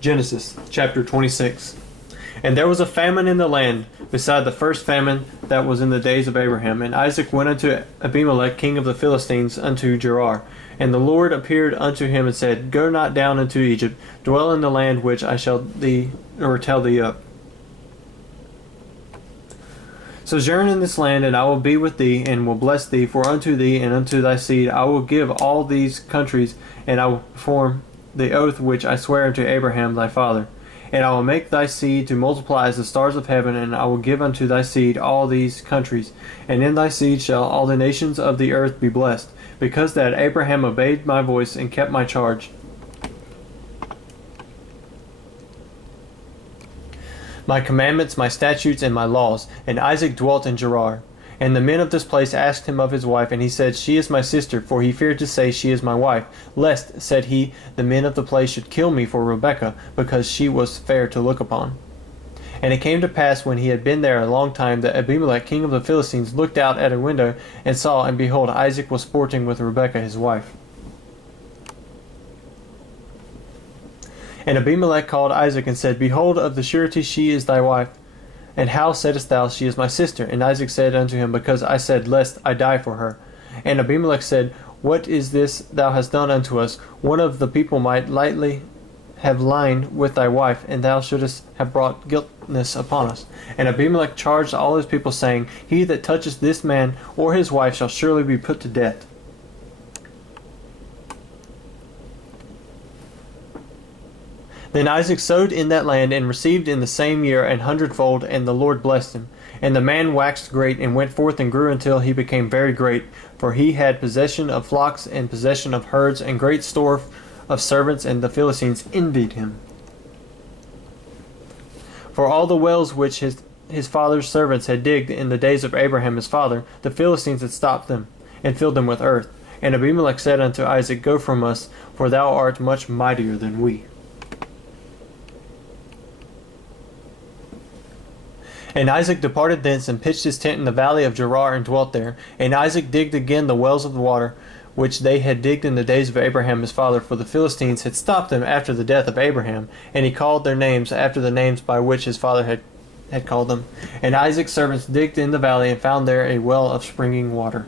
Genesis chapter 26. And there was a famine in the land, beside the first famine that was in the days of Abraham. And Isaac went unto Abimelech king of the Philistines unto Gerar. And the Lord appeared unto him and said, Go not down into Egypt, dwell in the land which I shall tell thee of. Sojourn in this land, and I will be with thee, and will bless thee. For unto thee and unto thy seed I will give all these countries, and I will perform the oath which I swear unto Abraham thy father. And I will make thy seed to multiply as the stars of heaven, and I will give unto thy seed all these countries. And in thy seed shall all the nations of the earth be blessed, because that Abraham obeyed my voice and kept my charge, my commandments, my statutes, and my laws. And Isaac dwelt in Gerar. And the men of this place asked him of his wife, and he said, She is my sister, for he feared to say, She is my wife, lest, said he, the men of the place should kill me for Rebekah, because she was fair to look upon. And it came to pass, when he had been there a long time, that Abimelech king of the Philistines looked out at a window, and saw, and behold, Isaac was sporting with Rebekah his wife. And Abimelech called Isaac, and said, Behold, of the surety she is thy wife. And how saidst thou, She is my sister? And Isaac said unto him, Because I said, Lest I die for her. And Abimelech said, What is this thou hast done unto us? One of the people might lightly have lain with thy wife, and thou shouldest have brought guiltness upon us. And Abimelech charged all his people, saying, He that toucheth this man or his wife shall surely be put to death. Then Isaac sowed in that land, and received in the same year 100-fold, and the Lord blessed him. And the man waxed great, and went forth and grew until he became very great, for he had possession of flocks, and possession of herds, and great store of servants, and the Philistines envied him. For all the wells which his father's servants had digged in the days of Abraham his father, the Philistines had stopped them, and filled them with earth. And Abimelech said unto Isaac, Go from us, for thou art much mightier than we. And Isaac departed thence, and pitched his tent in the valley of Gerar, and dwelt there. And Isaac digged again the wells of the water, which they had digged in the days of Abraham his father, for the Philistines had stopped them after the death of Abraham. And he called their names after the names by which his father had called them. And Isaac's servants digged in the valley, and found there a well of springing water.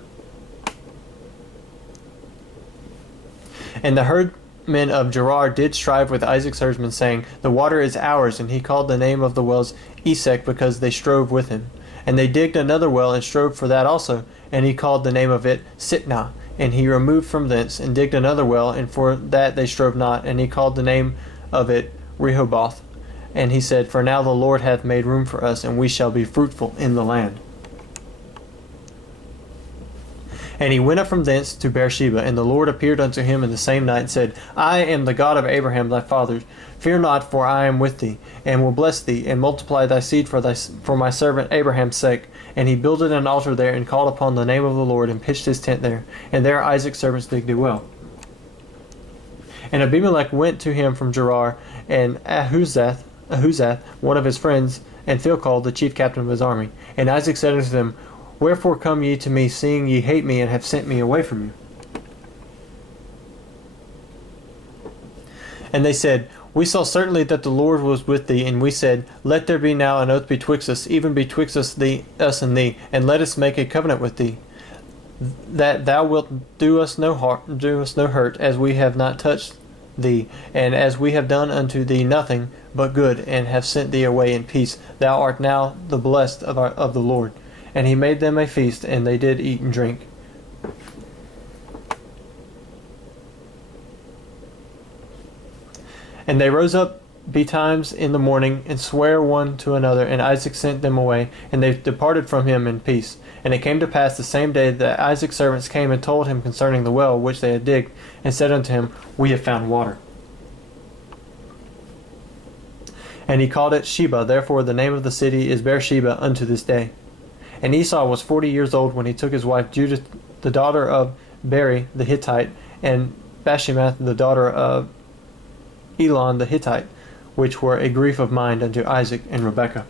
And the herdmen of Gerar did strive with Isaac's herdsmen, saying, The water is ours. And he called the name of the wells Esek, because they strove with him. And they digged another well, and strove for that also. And he called the name of it Sitnah. And he removed from thence, and digged another well, and for that they strove not. And he called the name of it Rehoboth. And he said, For now the Lord hath made room for us, and we shall be fruitful in the land. And he went up from thence to Beersheba, and the Lord appeared unto him in the same night, and said, I am the God of Abraham thy father. Fear not, for I am with thee, and will bless thee, and multiply thy seed for my servant Abraham's sake. And he builded an altar there, and called upon the name of the Lord, and pitched his tent there. And there Isaac's servants digged a well. And Abimelech went to him from Gerar, and Ahuzath, one of his friends, and Philcol, the chief captain of his army. And Isaac said unto them, Wherefore come ye to me, seeing ye hate me, and have sent me away from you? And they said, We saw certainly that the Lord was with thee, and we said, Let there be now an oath betwixt us, even betwixt us and thee, and let us make a covenant with thee, that thou wilt do us no hurt, as we have not touched thee, and as we have done unto thee nothing but good, and have sent thee away in peace. Thou art now the blessed of the Lord. And he made them a feast, and they did eat and drink. And they rose up betimes in the morning, and sware one to another, and Isaac sent them away, and they departed from him in peace. And it came to pass the same day that Isaac's servants came and told him concerning the well which they had digged, and said unto him, We have found water. And he called it Sheba, therefore the name of the city is Beersheba unto this day. And Esau was 40 years old when he took his wife Judith, the daughter of Beri the Hittite, and Bashemath, the daughter of Elon the Hittite, which were a grief of mind unto Isaac and Rebekah.